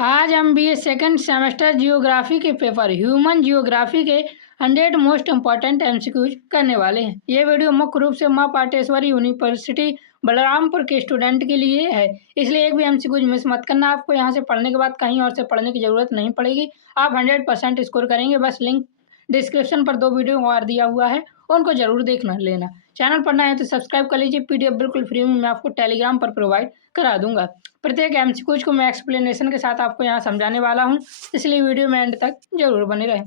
आज हम BA second semester geography के पेपर ह्यूमन जियोग्राफी के 100 मोस्ट इम्पॉर्टेंट MCQs करने वाले हैं। ये वीडियो मुख्य रूप से माँ पाटेश्वरी यूनिवर्सिटी बलरामपुर के स्टूडेंट के लिए है, इसलिए एक भी MCQs मिस मत करना। आपको यहाँ से पढ़ने के बाद कहीं और से पढ़ने की ज़रूरत नहीं पड़ेगी, आप 100% स्कोर करेंगे। बस लिंक डिस्क्रिप्शन पर 2 वीडियो और दिया हुआ है, उनको जरूर देखना लेना। चैनल पर नए हैं तो सब्सक्राइब कर लीजिए। PDF बिल्कुल फ्री में मैं आपको टेलीग्राम पर प्रोवाइड करा दूंगा। प्रत्येक MCQs को मैं एक्सप्लेनेशन के साथ आपको यहाँ समझाने वाला हूँ, इसलिए वीडियो में एंड तक जरूर बने रहें।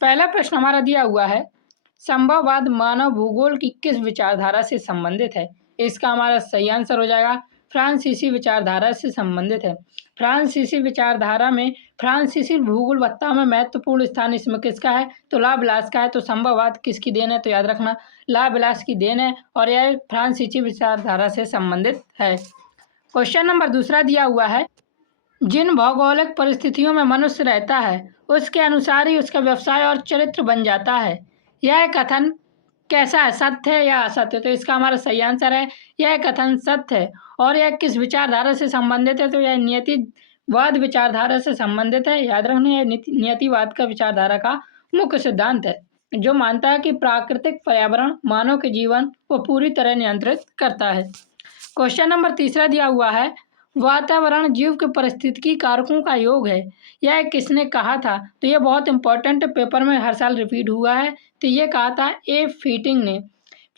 पहला प्रश्न हमारा दिया हुआ है, संभववाद मानव भूगोल की किस विचारधारा से संबंधित है? इसका हमारा सही आंसर हो जाएगा फ्रांसीसी विचारधारा से संबंधित है। फ्रांसीसी विचारधारा में फ्रांसीसी भूगोलवत्ता में महत्वपूर्ण स्थान इसमें किसका है? तो लाब्लास का है। तो संभववाद किसकी देन है? तो याद रखना लाब्लास की देन है और यह फ्रांसीसी विचारधारा से संबंधित है। क्वेश्चन नंबर दूसरा दिया हुआ है, जिन भौगोलिक परिस्थितियों में मनुष्य रहता है उसके अनुसार ही उसका व्यवसाय और चरित्र बन जाता है। यह कथन कैसा है, सत्य है या असत्य? तो इसका हमारा सही आंसर है यह कथन सत्य है। और यह किस विचारधारा से संबंधित है? तो यह नियतिवाद विचारधारा से संबंधित है। याद रखना यह नियतिवाद का विचारधारा का मुख्य सिद्धांत है, जो मानता है कि प्राकृतिक पर्यावरण मानव के जीवन को पूरी तरह नियंत्रित करता है। क्वेश्चन नंबर तीसरा दिया हुआ है, वातावरण जीव के पारिस्थितिकी कारकों का योग है, यह किसने कहा था? तो यह बहुत इंपॉर्टेंट पेपर में हर साल रिपीट हुआ है। तो ये कहा था फिटिंग ने।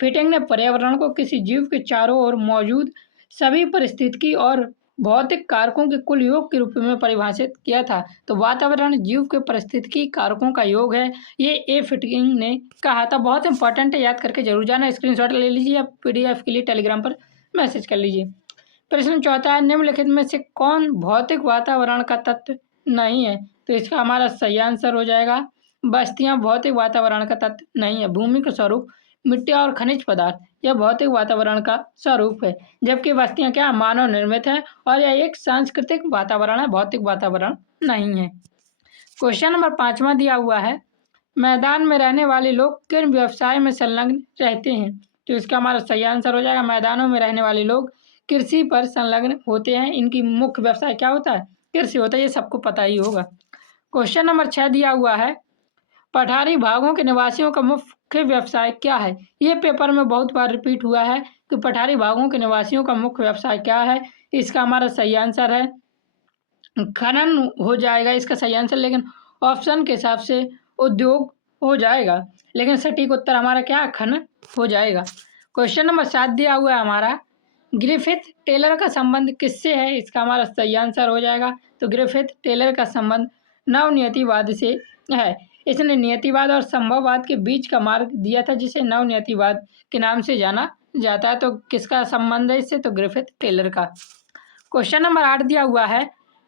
फिटिंग ने पर्यावरण को किसी जीव के चारों ओर मौजूद सभी पारिस्थितिकी और भौतिक कारकों के कुल योग के रूप में परिभाषित किया था। तो वातावरण जीव के पारिस्थितिकी कारकों का योग है, ये फिटिंग ने कहा था। बहुत इंपॉर्टेंट है, याद करके जरूर जाना। स्क्रीनशॉट ले लीजिए या PDF के लिए टेलीग्राम पर मैसेज कर लीजिए। प्रश्न चौथा है, निम्नलिखित में से कौन भौतिक वातावरण का तत्व नहीं है? तो इसका हमारा सही आंसर हो जाएगा बस्तियां भौतिक वातावरण का तत्व नहीं है। भूमि का स्वरूप मिट्टी और खनिज पदार्थ यह भौतिक वातावरण का स्वरूप है, जबकि बस्तियां क्या मानव निर्मित है और यह एक सांस्कृतिक वातावरण है, भौतिक वातावरण नहीं है। क्वेश्चन नंबर 5वां दिया हुआ है, मैदान में रहने वाले लोग किन व्यवसाय में संलग्न रहते हैं? तो इसका हमारा सही आंसर हो जाएगा मैदानों में रहने वाले लोग कृषि पर संलग्न होते हैं। इनकी मुख्य व्यवसाय क्या होता है? कृषि होता है, ये सबको पता ही होगा। क्वेश्चन नंबर 6 दिया हुआ है, पठारी भागों के निवासियों का मुख्य व्यवसाय क्या है? ये पेपर में बहुत बार रिपीट हुआ है कि पठारी भागों के निवासियों का मुख्य व्यवसाय क्या है। इसका हमारा सही आंसर है खनन हो जाएगा इसका सही आंसर, लेकिन ऑप्शन के हिसाब से उद्योग हो जाएगा, लेकिन सटीक उत्तर हमारा क्या है? खनन हो जाएगा। क्वेश्चन नंबर 7 दिया हुआ है हमारा, ग्रिफिथ टेलर का संबंध किससे है? इसका हमारा सही आंसर हो जाएगा तो ग्रिफिथ टेलर का संबंध नवनियतिवाद से है। इसने नियतिवाद और संभववाद के बीच का मार्ग दिया था, जिसे नवनियतिवाद के नाम से जाना जाता है। तो किसका संबंध है इससे? तो ग्रिफिथ टेलर का। क्वेश्चन नंबर 8 दिया हुआ है,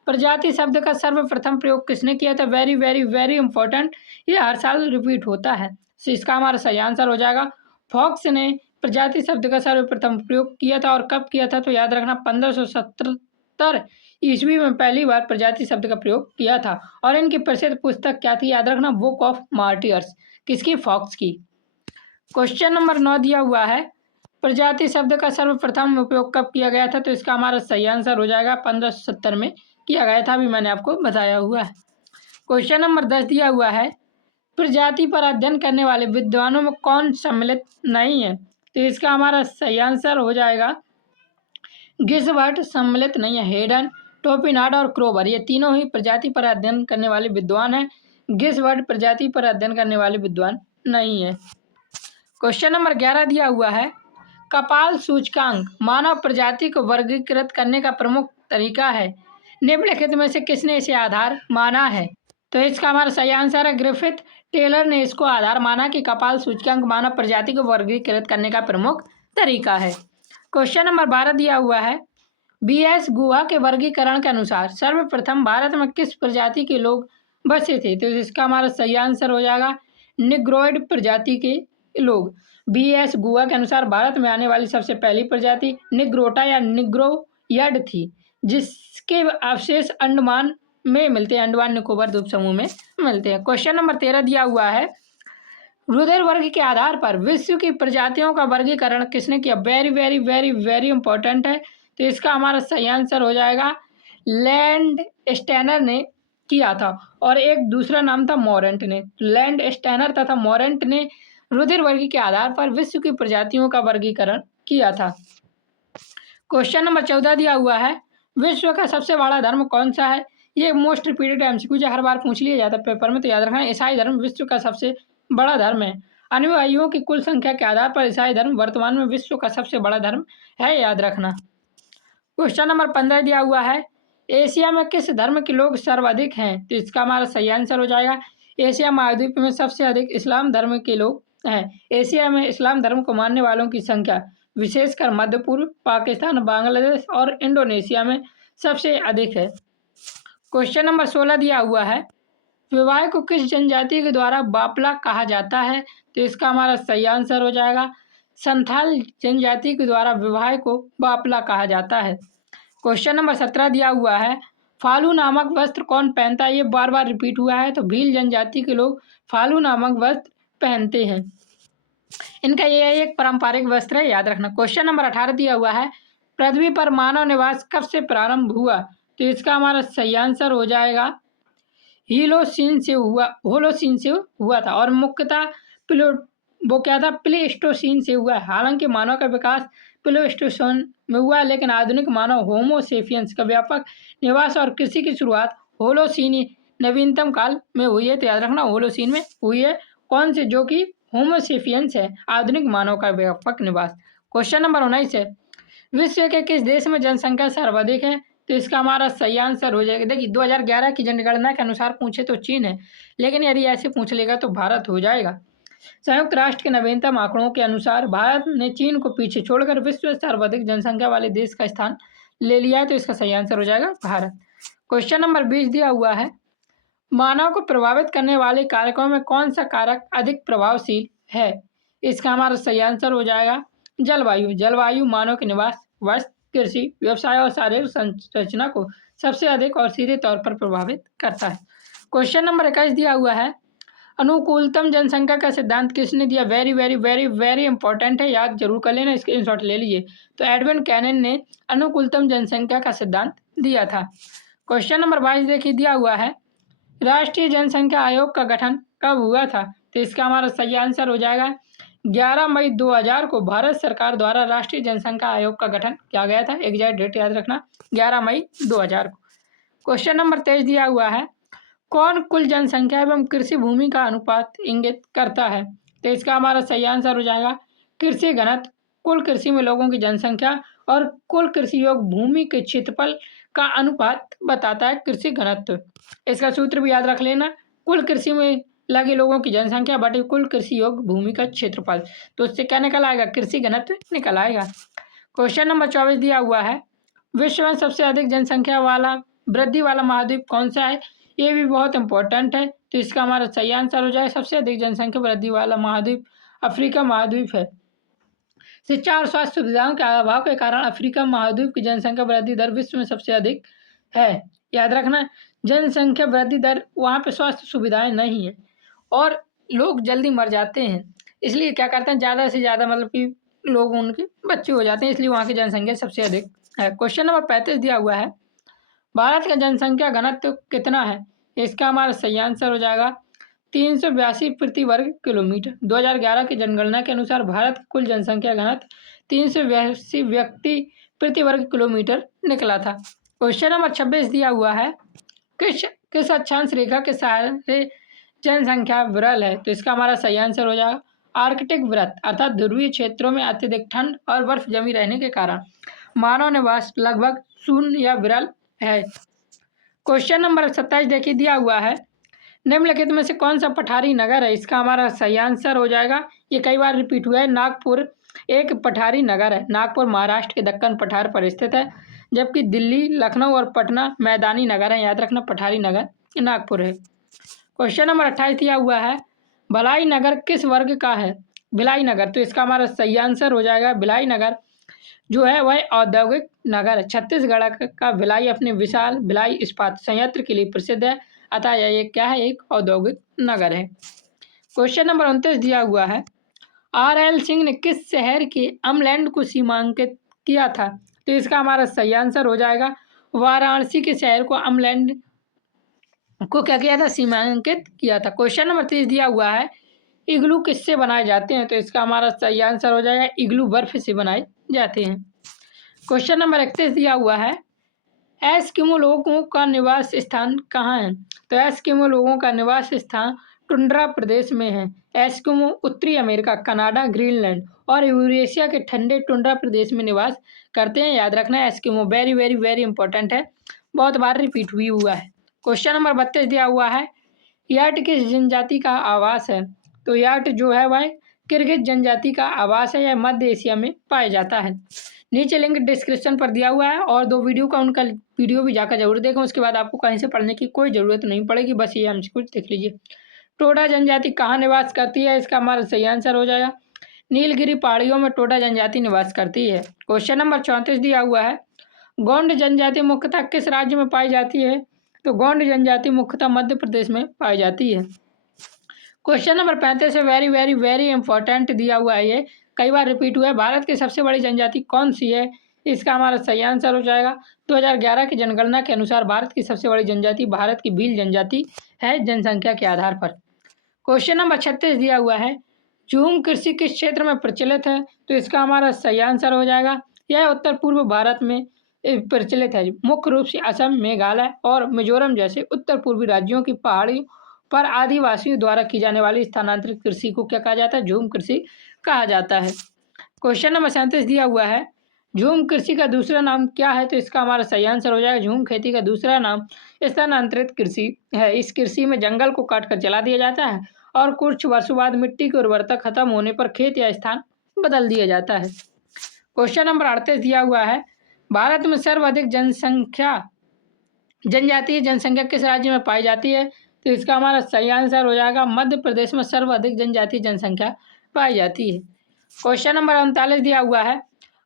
प्रजाति शब्द का सर्वप्रथम प्रयोग किसने किया था? वेरी वेरी वेरी इंपॉर्टेंट, ये हर साल रिपीट होता है। तो इसका हमारा सही आंसर हो जाएगा फॉक्स ने प्रजाति शब्द का सर्वप्रथम प्रयोग किया था। और कब किया था? तो याद रखना 1577 ईस्वी में पहली बार प्रजाति शब्द का प्रयोग किया था। और इनकी प्रसिद्ध पुस्तक क्या थी? याद रखना बुक ऑफ मार्टियर्स। किसकी? फॉक्स की। क्वेश्चन नंबर 9 दिया हुआ है, प्रजाति शब्द का सर्वप्रथम उपयोग कब किया गया था? तो इसका हमारा सही आंसर हो जाएगा 1570 में किया गया था, अभी मैंने आपको बताया हुआ है। क्वेश्चन नंबर 10 दिया हुआ है, प्रजाति पर अध्ययन करने वाले विद्वानों में कौन सम्मिलित नहीं है? तो इसका हमारा सही आंसर हो जाएगा गिसबर्ट सम्मिलित नहीं है। हेडन, टोपिनाड और क्रोबर ये तीनों ही प्रजाति पर अध्ययन करने वाले विद्वान हैं। गिसबर्ट प्रजाति पर अध्ययन करने वाले विद्वान नहीं है। क्वेश्चन नंबर 11 दिया हुआ है, कपाल सूचकांक मानव प्रजाति को वर्गीकृत करने का प्रमुख तरीका है, निम्नलिखित में से किसने इसे आधार माना है? तो इसका हमारा सही आंसर है ग्रिफिथ टेलर ने इसको आधार माना कि कपाल सूचकांक मानव प्रजाति को वर्गीकृत करने का प्रमुख तरीका है। क्वेश्चन नंबर 12 दिया हुआ है, BS गुहा के वर्गीकरण के अनुसार सर्वप्रथम भारत में किस प्रजाति के लोग बसे थे? तो इसका हमारा सही आंसर हो जाएगा निग्रोइड प्रजाति के लोग। BS गुहा के अनुसार भारत में आने वाली सबसे पहली प्रजाति निग्रोटा या निग्रोयड थी, जिसके अवशेष अंडमान में मिलते हैं, अंडमान निकोबार द्वीप समूह में मिलते हैं। क्वेश्चन नंबर 13 दिया हुआ है, रुधिर वर्ग के आधार पर विश्व की प्रजातियों का वर्गीकरण किसने किया? Very very very very important है। तो इसका हमारा सही आंसर हो जाएगा लैंड स्टैनर ने किया था और एक दूसरा नाम था मॉरेंट ने। लैंड स्टैनर तथा मॉरेंट ने रुधिर वर्गीय के आधार पर विश्व की प्रजातियों का वर्गीकरण किया था। क्वेश्चन नंबर 14 दिया हुआ है, विश्व का सबसे बड़ा धर्म कौन सा है? ये मोस्ट रिपीटेड एमसीक्यू जो हर बार पूछ लिया जाता है पेपर में, तो याद रखना ईसाई धर्म विश्व का सबसे बड़ा धर्म है। अनुयायियों की कुल संख्या के आधार पर ईसाई धर्म वर्तमान में विश्व का सबसे बड़ा धर्म है, याद रखना। क्वेश्चन नंबर 15 दिया हुआ है, एशिया में किस धर्म के लोग सर्वाधिक हैं? तो इसका हमारा सही आंसर हो जाएगा, एशिया महाद्वीप में सबसे अधिक इस्लाम धर्म के लोग हैं। एशिया में इस्लाम धर्म को मानने वालों की संख्या विशेषकर मध्य पूर्व, पाकिस्तान, बांग्लादेश और इंडोनेशिया में सबसे अधिक है। क्वेश्चन नंबर 16 दिया हुआ है, विवाह को किस जनजाति के द्वारा बापला कहा जाता है? तो इसका हमारा सही आंसर हो जाएगा, संथाल जनजाति के द्वारा विवाह को बापला कहा जाता है। क्वेश्चन नंबर 17 दिया हुआ है, फालू नामक वस्त्र कौन पहनता है? ये बार बार रिपीट हुआ है, तो भील जनजाति के लोग फालू नामक वस्त्र पहनते हैं। इनका ये एक पारंपरिक वस्त्र है, याद रखना। क्वेश्चन नंबर 18 दिया हुआ है, पृथ्वी पर मानव निवास कब से प्रारंभ हुआ? तो इसका हमारा सही आंसर हो जाएगा, होलोसीन से हुआ था और मुख्यतः प्लेस्टोसीन से हुआ है। हालांकि मानव का विकास प्लेस्टोसीन में हुआ, लेकिन आधुनिक मानव होमो सेपियंस का व्यापक निवास और कृषि की शुरुआत होलोसीन नवीनतम काल में हुई है। तो याद रखना होलोसीन में हुई है, कौन से? जो कि होमो सेपियंस है, आधुनिक मानव का व्यापक निवास। क्वेश्चन नंबर 19 है, विश्व के किस देश में जनसंख्या सर्वाधिक है? तो इसका हमारा सही आंसर हो जाएगा, देखिए 2011 की जनगणना के अनुसार पूछे तो चीन है, लेकिन यदि ऐसे पूछ लेगा तो भारत हो जाएगा। संयुक्त राष्ट्र के नवीनतम आंकड़ों के अनुसार भारत ने चीन को पीछे छोड़कर विश्व में सर्वाधिक जनसंख्या वाले देश का स्थान ले लिया है, तो इसका सही आंसर हो जाएगा भारत। क्वेश्चन नंबर 20 दिया हुआ है, मानव को प्रभावित करने वाले कारकों में कौन सा कारक अधिक प्रभावशील है? इसका हमारा सही आंसर हो जाएगा जलवायु। जलवायु मानव के निवास, वस्त्र, कृषि, व्यवसाय और शारीरिक संरचना को सबसे अधिक और सीधे तौर पर प्रभावित करता है। क्वेश्चन नंबर 21 दिया हुआ है, अनुकूलतम जनसंख्या का सिद्धांत किसने दिया? Very very very very important है, याद जरूर कर लेना, स्क्रीनशॉट ले लीजिए। तो एडविन कैनन ने अनुकूलतम जनसंख्या का सिद्धांत दिया था। क्वेश्चन नंबर 22 देखिए दिया हुआ है, राष्ट्रीय जनसंख्या आयोग का गठन कब हुआ था? तो इसका हमारा सही आंसर हो जाएगा 11 मई 2000 को भारत सरकार द्वारा राष्ट्रीय जनसंख्या आयोग का गठन किया गया था। एग्जैक्ट डेट याद रखना, 11 मई 2000 को। क्वेश्चन नंबर 23 दिया हुआ है, कौन कुल जनसंख्या एवं कृषि भूमि का अनुपात इंगित करता है? तो इसका हमारा सही आंसर हो जाएगा कृषि घनत्व। कुल कृषि में लोगों की जनसंख्या और कुल कृषि योग्य भूमि के क्षेत्रफल का अनुपात बताता है कृषि घनत्व। इसका सूत्र भी याद रख लेना, कुल कृषि में लगे लोगों की जनसंख्या बटे कुल कृषि योग्य भूमि का क्षेत्रफल, तो उससे क्या निकल आएगा? कृषि घनत्व निकल आएगा। क्वेश्चन नंबर 24 दिया हुआ है, विश्व में सबसे अधिक जनसंख्या वाला वृद्धि वाला महाद्वीप कौन सा है? ये भी बहुत इंपॉर्टेंट है, तो इसका हमारा सही आंसर हो जाए सबसे अधिक जनसंख्या वृद्धि वाला महाद्वीप अफ्रीका महाद्वीप है। शिक्षा और स्वास्थ्य सुविधाओं के अभाव के कारण अफ्रीका महाद्वीप की जनसंख्या वृद्धि दर विश्व में सबसे अधिक है। याद रखना, जनसंख्या वृद्धि दर, वहाँ पे स्वास्थ्य सुविधाएं नहीं है और लोग जल्दी मर जाते हैं, इसलिए क्या करते हैं, ज़्यादा से ज़्यादा मतलब कि लोग उनके बच्चे हो जाते हैं, इसलिए वहाँ की जनसंख्या सबसे अधिक है। क्वेश्चन नंबर 35 दिया हुआ है, भारत का जनसंख्या घनत्व कितना है? इसका हमारा सही आंसर हो जाएगा 382 प्रति वर्ग किलोमीटर। 2011 की जनगणना के अनुसार भारत की कुल जनसंख्या घनत्व 382 व्यक्ति प्रति वर्ग किलोमीटर निकला था। क्वेश्चन नंबर 26 दिया हुआ है, किस अक्षांश रेखा के सहारे जनसंख्या विरल है? तो इसका हमारा सही आंसर हो जाएगा आर्कटिक वृत्त, अर्थात ध्रुवीय क्षेत्रों में अत्यधिक ठंड और बर्फ जमी रहने के कारण मानव निवास लगभग शून्य या विरल है। क्वेश्चन नंबर 27 देखिए दिया हुआ है, निम्नलिखित में से कौन सा पठारी नगर है? इसका हमारा सही आंसर हो जाएगा, ये कई बार रिपीट हुआ है, नागपुर एक पठारी नगर है। नागपुर महाराष्ट्र के दक्कन पठार पर स्थित है, जबकि दिल्ली, लखनऊ और पटना मैदानी नगर है। याद रखना, पठारी नगर नागपुर है। क्वेश्चन नंबर 28 दिया हुआ है, भिलाई नगर किस वर्ग का है? भिलाई नगर, तो इसका हमारा सही आंसर हो जाएगा भिलाई नगर जो है वह औद्योगिक नगर है। छत्तीसगढ़ का भिलाई अपने विशाल भिलाई इस्पात संयंत्र के लिए प्रसिद्ध है, अतः यह क्या है? एक औद्योगिक नगर है। क्वेश्चन नंबर 29 दिया हुआ है, R.L. सिंह ने किस शहर के अमलैंड को सीमांकित किया था? तो इसका हमारा सही आंसर हो जाएगा वाराणसी के शहर को अमलैंड को क्या किया था, सीमांकित किया था। क्वेश्चन नंबर 30 दिया हुआ है, इग्लू किससे बनाए जाते हैं? तो इसका हमारा सही आंसर हो जाएगा इग्लू बर्फ से बनाए जाते हैं। क्वेश्चन नंबर 31 दिया हुआ है, एस्किमो लोगों का निवास स्थान कहाँ है? तो एस्किमो लोगों का निवास स्थान टुंड्रा प्रदेश में है। एस्किमो उत्तरी अमेरिका, कनाडा, ग्रीनलैंड और यूरेशिया के ठंडे टुंड्रा प्रदेश में निवास करते हैं। याद रखना, Eskimo very very very important है, बहुत बार रिपीट भी हुआ है। क्वेश्चन नंबर 32 दिया हुआ है, याट किस जनजाति का आवास है? तो याट जो है वह किर्गिज जनजाति का आवास है, यह मध्य एशिया में पाया जाता है। नीचे लिंक डिस्क्रिप्शन पर दिया हुआ है और 2 वीडियो का उनका वीडियो भी जाकर जरूर देखें, उसके बाद आपको कहीं से पढ़ने की कोई ज़रूरत नहीं पड़ेगी, बस ये हमसे कुछ देख लीजिए। टोडा जनजाति कहाँ निवास करती है? इसका हमारा सही आंसर हो जाएगा नीलगिरी पहाड़ियों में टोडा जनजाति निवास करती है। क्वेश्चन नंबर 34 दिया हुआ है, गोंड जनजाति मुख्यतः किस राज्य में पाई जाती है? तो गोंड जनजाति मुख्यतः मध्य प्रदेश में पाई जाती है। क्वेश्चन नंबर 35 है वेरी वेरी वेरी इंपॉर्टेंट दिया हुआ है, ये कई बार रिपीट हुआ है, भारत की सबसे बड़ी जनजाति कौन सी है? इसका हमारा सही आंसर हो जाएगा 2011 की जनगणना के अनुसार भारत की सबसे बड़ी जनजाति भारत की भील जनजाति है, जनसंख्या के आधार पर। क्वेश्चन नंबर 36 दिया हुआ है, झूम कृषि किस क्षेत्र में प्रचलित है? तो इसका हमारा सही आंसर हो जाएगा, यह उत्तर पूर्व भारत में प्रचलित है, मुख्य रूप से असम, मेघालय और मिजोरम जैसे उत्तर पूर्वी राज्यों की पहाड़ियों पर आदिवासियों द्वारा की जाने वाली स्थानांतरित कृषि को क्या कहा जाता है? झूम कृषि कहा जाता है। क्वेश्चन नंबर 37 दिया हुआ है, झूम कृषि का दूसरा नाम क्या है? तो इसका हमारा सही आंसर हो जाएगा झूम खेती का दूसरा नाम स्थानांतरित कृषि है। इस कृषि में जंगल को काटकर जला दिया जाता है और कुछ वर्षों बाद मिट्टी की उर्वरता खत्म होने पर खेत या स्थान बदल दिया जाता है। क्वेश्चन नंबर 38 दिया हुआ है, भारत में सर्वाधिक जनजातीय जनसंख्या किस राज्य में पाई जाती है? तो इसका हमारा सही आंसर हो जाएगा मध्य प्रदेश में सर्वाधिक जनजातीय जनसंख्या पाई जाती है। क्वेश्चन नंबर 39 दिया हुआ है,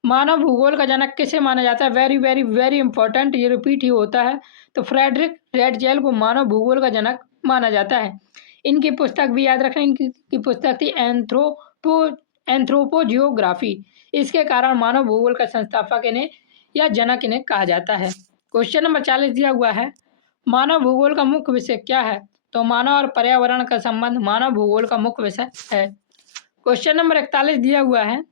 मानव भूगोल का जनक किसे माना जाता है? वेरी वेरी वेरी इंपॉर्टेंट, ये रिपीट ही होता है। तो फ्रेडरिक रेडजेल को मानव भूगोल का जनक माना जाता है। इनकी पुस्तक भी याद रखना, इनकी पुस्तक थी एंथ्रोपोजियोग्राफी। इसके कारण मानव भूगोल का संस्थापक इन्हें या जनक इन्हें कहा जाता है। क्वेश्चन नंबर 40 दिया हुआ है, मानव भूगोल का मुख्य विषय क्या है? तो मानव और पर्यावरण का संबंध मानव भूगोल का मुख्य विषय है। क्वेश्चन नंबर 41 दिया हुआ है,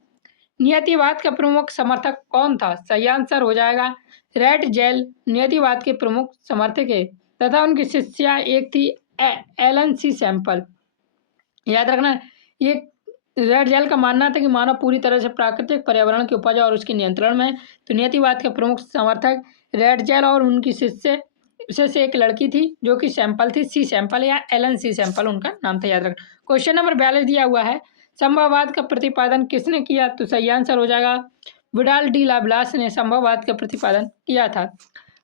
नियतिवाद का प्रमुख समर्थक कौन था? सही आंसर हो जाएगा रेडजेल नियतिवाद के प्रमुख समर्थक है तथा उनकी शिष्या एक थी एलन सी सैंपल। याद रखना, ये रेडजेल का मानना था कि मानव पूरी तरह से प्राकृतिक पर्यावरण की उपज और उसके नियंत्रण में। तो नियतिवाद के प्रमुख समर्थक रेडजेल और उनकी शिष्य से एक लड़की थी जो कि सैंपल थी, सी सैंपल या एलन सी सैंपल उनका नाम था, याद रखना। क्वेश्चन नंबर 42 दिया हुआ है, संभववाद का प्रतिपादन किसने किया? तो सही आंसर हो जाएगा विडाल डी लाब्लास ने संभववाद का प्रतिपादन किया था।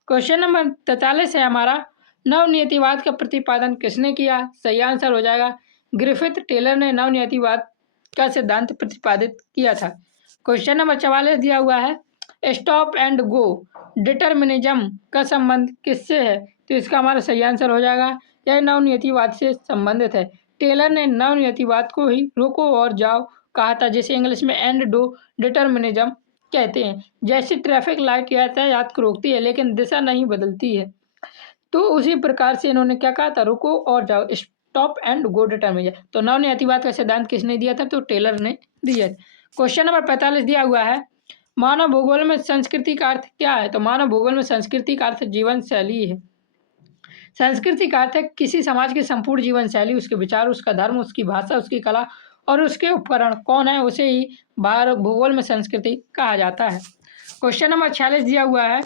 क्वेश्चन नंबर 43 है हमारा, नवनियतिवाद का प्रतिपादन किसने किया? सही आंसर हो जाएगा ग्रिफिथ टेलर ने नवनियतिवाद का सिद्धांत प्रतिपादित किया था। क्वेश्चन नंबर 44 दिया हुआ है, स्टॉप एंड गो डिटर्मिनिज्म का संबंध किससे है? तो इसका हमारा सही आंसर हो जाएगा यह नवनियतिवाद से संबंधित है। टेलर ने नवनियतिवाद को ही रुको और जाओ कहा था, जिसे इंग्लिश में एंड डू डिटर्मिनिज्म कहते हैं। जैसे ट्रैफिक लाइट यातायात को रोकती है लेकिन दिशा नहीं बदलती है, तो उसी प्रकार से इन्होंने क्या कहा था, रुको और जाओ, स्टॉप एंड गो डिटर्मिनिज्म। तो नवनियतिवाद का सिद्धांत किसने दिया था? तो टेलर ने दिया। क्वेश्चन नंबर 45 दिया हुआ है, मानव भूगोल में संस्कृति का अर्थ क्या है? तो मानव भूगोल में संस्कृति का अर्थ जीवन शैली है। संस्कृति का अर्थ है किसी समाज की संपूर्ण जीवन शैली, उसके विचार, उसका धर्म, उसकी भाषा, उसकी कला और उसके उपकरण कौन है, उसे ही भूगोल में संस्कृति कहा जाता है। क्वेश्चन नंबर 46 दिया हुआ है,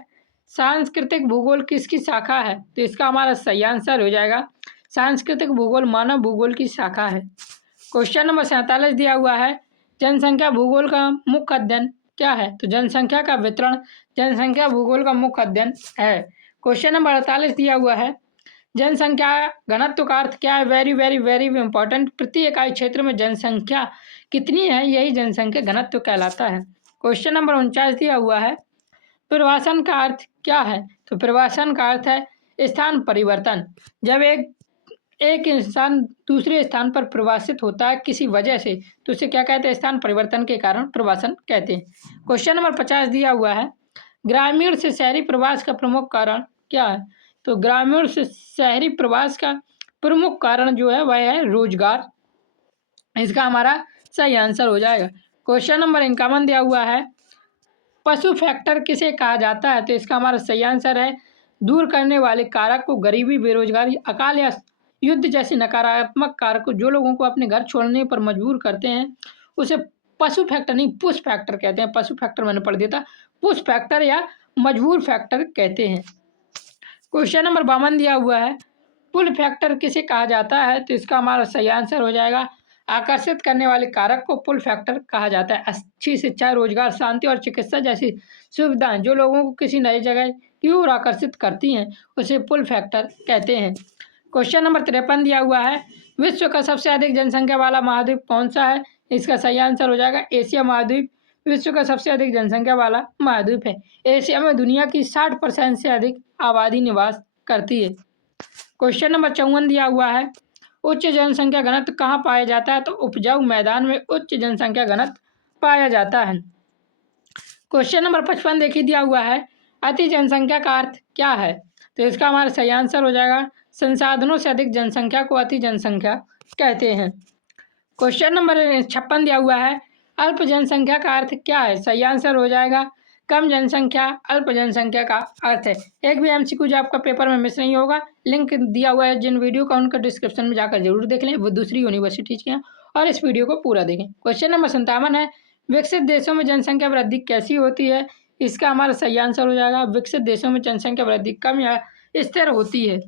सांस्कृतिक भूगोल किसकी शाखा है? तो इसका हमारा सही आंसर हो जाएगा सांस्कृतिक भूगोल मानव भूगोल की शाखा है। क्वेश्चन नंबर 47 दिया हुआ है, जनसंख्या भूगोल का मुख्य अध्ययन क्या है? तो जनसंख्या का वितरण जनसंख्या भूगोल का मुख्य अध्ययन है। क्वेश्चन नंबर 48 दिया हुआ है, जनसंख्या घनत्व का अर्थ क्या है? वेरी वेरी वेरी इंपॉर्टेंट, प्रति इकाई क्षेत्र में जनसंख्या कितनी है, यही जनसंख्या घनत्व कहलाता है। क्वेश्चन नंबर 49 दिया हुआ है, प्रवासन का अर्थ क्या है? तो प्रवासन का अर्थ है स्थान परिवर्तन। जब एक इंसान दूसरे स्थान पर प्रवासित होता है किसी वजह से, तो उसे क्या कहते हैं? स्थान परिवर्तन के कारण प्रवासन कहते हैं। क्वेश्चन नंबर 50 दिया हुआ है, ग्रामीण से शहरी प्रवास का प्रमुख कारण क्या है? तो ग्रामीण से शहरी प्रवास का प्रमुख कारण जो है वह है रोजगार। इसका हमारा सही आंसर हो जाएगा। क्वेश्चन नंबर 51 दिया हुआ है, पशु फैक्टर किसे कहा जाता है? तो इसका हमारा सही आंसर है, दूर करने वाले कारक को गरीबी, बेरोजगारी, अकाल या युद्ध जैसे नकारात्मक कारक को जो लोगों को अपने घर छोड़ने पर मजबूर करते हैं उसे पशु फैक्टर नहीं पुश फैक्टर कहते हैं। पशु फैक्टर मैंने पढ़ दिया था, पुश फैक्टर या मजबूर फैक्टर कहते हैं। क्वेश्चन नंबर 52 दिया हुआ है, पुल फैक्टर किसे कहा जाता है? तो इसका हमारा सही आंसर हो जाएगा, आकर्षित करने वाले कारक को पुल फैक्टर कहा जाता है। अच्छी शिक्षा, रोजगार, शांति और चिकित्सा जैसी सुविधाएं जो लोगों को किसी नई जगह की ओर आकर्षित करती हैं उसे पुल फैक्टर कहते हैं। क्वेश्चन नंबर 53 दिया हुआ है, विश्व का सबसे अधिक जनसंख्या वाला महाद्वीप कौन सा है? इसका सही आंसर हो जाएगा एशिया महाद्वीप विश्व का सबसे अधिक जनसंख्या वाला महाद्वीप है। एशिया में दुनिया की 60% से अधिक आबादी निवास करती है। क्वेश्चन नंबर 54 दिया हुआ है, उच्च जनसंख्या घनत्व कहाँ पाया जाता है? तो उपजाऊ मैदान में उच्च जनसंख्या घनत्व पाया जाता है। क्वेश्चन नंबर 55 देखिए दिया हुआ है, अति जनसंख्या का अर्थ क्या है? तो इसका हमारा सही आंसर हो जाएगा, संसाधनों से अधिक जनसंख्या को अति जनसंख्या कहते हैं। क्वेश्चन नंबर 56 दिया हुआ है, अल्प जनसंख्या का अर्थ क्या है? सही आंसर हो जाएगा, कम जनसंख्या अल्प जनसंख्या का अर्थ है। एक भी एमसीक्यू जो आपका पेपर में मिस नहीं होगा, लिंक दिया हुआ है जिन वीडियो का उनका डिस्क्रिप्शन में जाकर जरूर देख लें, वो दूसरी यूनिवर्सिटीज के हैं, और इस वीडियो को पूरा देखें। क्वेश्चन नंबर 57 है, विकसित देशों में जनसंख्या वृद्धि कैसी होती है? इसका हमारा सही आंसर हो जाएगा, विकसित देशों में जनसंख्या वृद्धि कम या स्थिर होती है।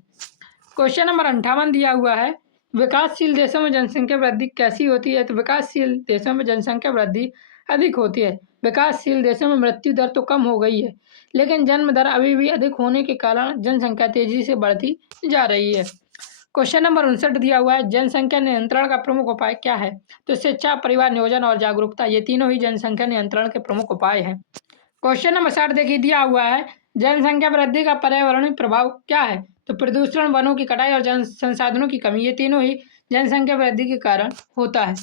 क्वेश्चन नंबर 58 दिया हुआ है, विकासशील देशों में जनसंख्या वृद्धि कैसी होती है? तो विकासशील देशों में जनसंख्या वृद्धि अधिक होती है। विकासशील देशों में मृत्यु दर तो कम हो गई है, लेकिन जन्म दर अभी भी अधिक होने के कारण जनसंख्या तेजी से बढ़ती जा रही है। क्वेश्चन नंबर 59 दिया हुआ है, जनसंख्या नियंत्रण का प्रमुख उपाय क्या है? तो शिक्षा, परिवार नियोजन और जागरूकता, ये तीनों ही जनसंख्या नियंत्रण के प्रमुख उपाय हैं। क्वेश्चन नंबर 60 देखिए दिया हुआ है, जनसंख्या वृद्धि का पर्यावरणीय प्रभाव क्या है? तो प्रदूषण, वनों की कटाई और जन संसाधनों की कमी, ये तीनों ही जनसंख्या वृद्धि के कारण होता है।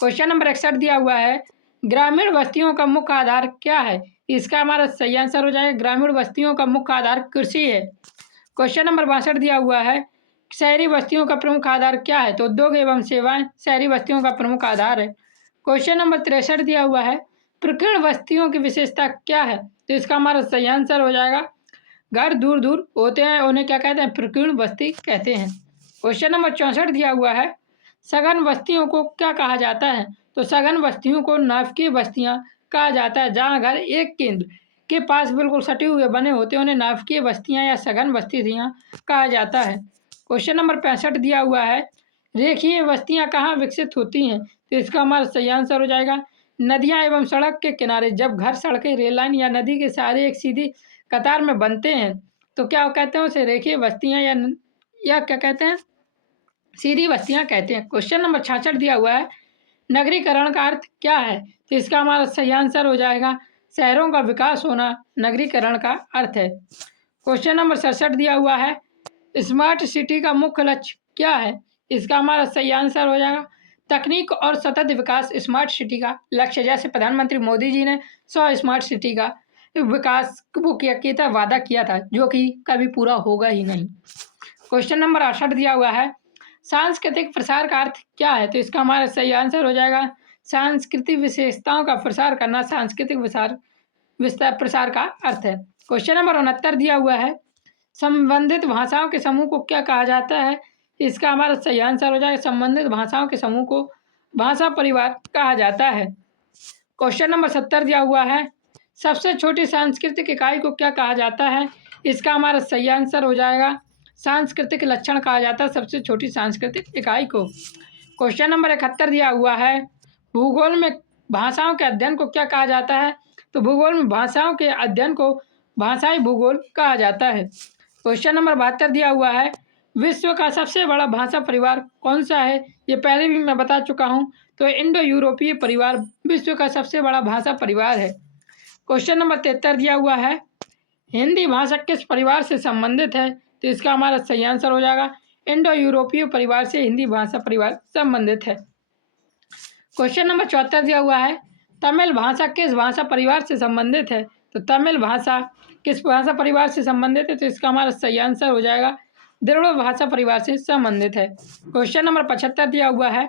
क्वेश्चन नंबर 61 दिया हुआ है, ग्रामीण बस्तियों का मुख्य आधार क्या है? इसका हमारा सही आंसर हो जाएगा, ग्रामीण बस्तियों का मुख्य आधार कृषि है। क्वेश्चन नंबर 62 दिया हुआ है, शहरी बस्तियों का प्रमुख आधार क्या है? तो उद्योग एवं सेवाएं शहरी बस्तियों का प्रमुख आधार है। क्वेश्चन नंबर 63 दिया हुआ है, प्रकीर्ण बस्तियों की विशेषता क्या है? तो इसका हमारा सही आंसर हो जाएगा, घर दूर दूर होते हैं, उन्हें क्या कहते हैं? प्रकीर्ण बस्ती कहते हैं। क्वेश्चन नंबर 64 दिया हुआ है, सघन बस्तियों को क्या कहा जाता है? तो सघन बस्तियों को नाभिकीय बस्तियां कहा जाता है, जहां घर एक केंद्र के पास बिल्कुल सटे हुए बने होते हैं, उन्हें नाभिकीय बस्तियां या सघन बस्तियां कहा जाता है। क्वेश्चन नंबर 65 दिया हुआ है, रेखीय बस्तियां कहाँ विकसित होती हैं? तो इसका हमारा सही आंसर हो जाएगा, नदियां एवं सड़क के किनारे। जब घर, सड़कें, रेल लाइन या नदी के सहारे एक सीधी कतार में बनते हैं तो क्या कहते हैं उसे? रेखीय बस्तियां या क्या कहते हैं? सीधी बस्तियां कहते हैं। क्वेश्चन नंबर 66 दिया हुआ है, नगरीकरण का अर्थ क्या है? तो इसका हमारा सही आंसर हो जाएगा, शहरों का विकास होना नगरीकरण का अर्थ है। क्वेश्चन नंबर 67 दिया हुआ है, स्मार्ट सिटी का मुख्य लक्ष्य क्या है? इसका हमारा सही आंसर हो जाएगा, तकनीक और सतत विकास स्मार्ट सिटी का लक्ष्य। जैसे प्रधानमंत्री मोदी जी ने 100 स्मार्ट सिटी का विकास वो किया था, वादा किया था, जो कि कभी पूरा होगा ही नहीं। क्वेश्चन नंबर 68 दिया हुआ है, सांस्कृतिक प्रसार का अर्थ क्या है? तो इसका हमारा सही आंसर हो जाएगा, सांस्कृतिक विशेषताओं का प्रसार करना सांस्कृतिक प्रसार का अर्थ है। क्वेश्चन नंबर 69 दिया हुआ है, संबंधित भाषाओं के समूह को क्या कहा जाता है? इसका हमारा सही आंसर हो जाएगा, संबंधित भाषाओं के समूह को भाषा परिवार कहा जाता है। क्वेश्चन नंबर 70 दिया हुआ है, सबसे छोटी सांस्कृतिक इकाई को क्या कहा जाता है? इसका हमारा सही आंसर हो जाएगा, सांस्कृतिक लक्षण कहा जाता है सबसे छोटी सांस्कृतिक इकाई को। क्वेश्चन नंबर 71 दिया हुआ है, भूगोल में भाषाओं के अध्ययन को क्या कहा जाता है? तो भूगोल में भाषाओं के अध्ययन को भाषाई भूगोल कहा जाता है। क्वेश्चन नंबर 72 दिया हुआ है, विश्व का सबसे बड़ा भाषा परिवार कौन सा है? ये पहले भी मैं बता चुका हूँ, तो इंडो यूरोपीय परिवार विश्व का सबसे बड़ा भाषा परिवार है। क्वेश्चन नंबर 73 दिया हुआ है, हिंदी भाषा किस परिवार से संबंधित है? तो इसका हमारा सही आंसर हो जाएगा, इंडो यूरोपीय परिवार से हिंदी भाषा परिवार संबंधित है। क्वेश्चन नंबर 74 दिया हुआ है, तमिल भाषा किस भाषा परिवार से संबंधित है? तो तमिल भाषा किस भाषा परिवार से संबंधित है? तो इसका हमारा सही आंसर हो जाएगा द्रविड़ भाषा परिवार से संबंधित है। क्वेश्चन नंबर 75 दिया हुआ है,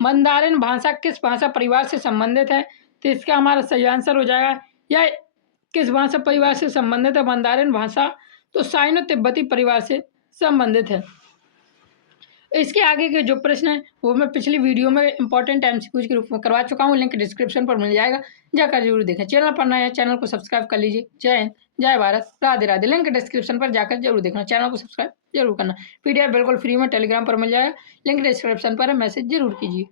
मंदारिन भाषा किस भाषा परिवार से संबंधित है? तो इसका हमारा सही आंसर हो जाएगा, यह किस भाषा परिवार से संबंधित है मंदारिन भाषा? तो साइनो तिब्बती परिवार से संबंधित है। इसके आगे के जो प्रश्न है वो मैं पिछली वीडियो में इंपॉर्टेंट एमसीक्यूज के रूप में करवा चुका हूँ, लिंक डिस्क्रिप्शन पर मिल जाएगा, जाकर जरूर देखें। चैनल पर नया है चैनल को सब्सक्राइब कर लीजिए। जय हिंद, जय भारत, राधे राधे। लिंक डिस्क्रिप्शन पर जाकर जरूर देखना, चैनल को सब्सक्राइब जरूर करना। पीडीएफ बिल्कुल फ्री में टेलीग्राम पर मिल जाएगा, लिंक डिस्क्रिप्शन पर मैसेज जरूर कीजिए।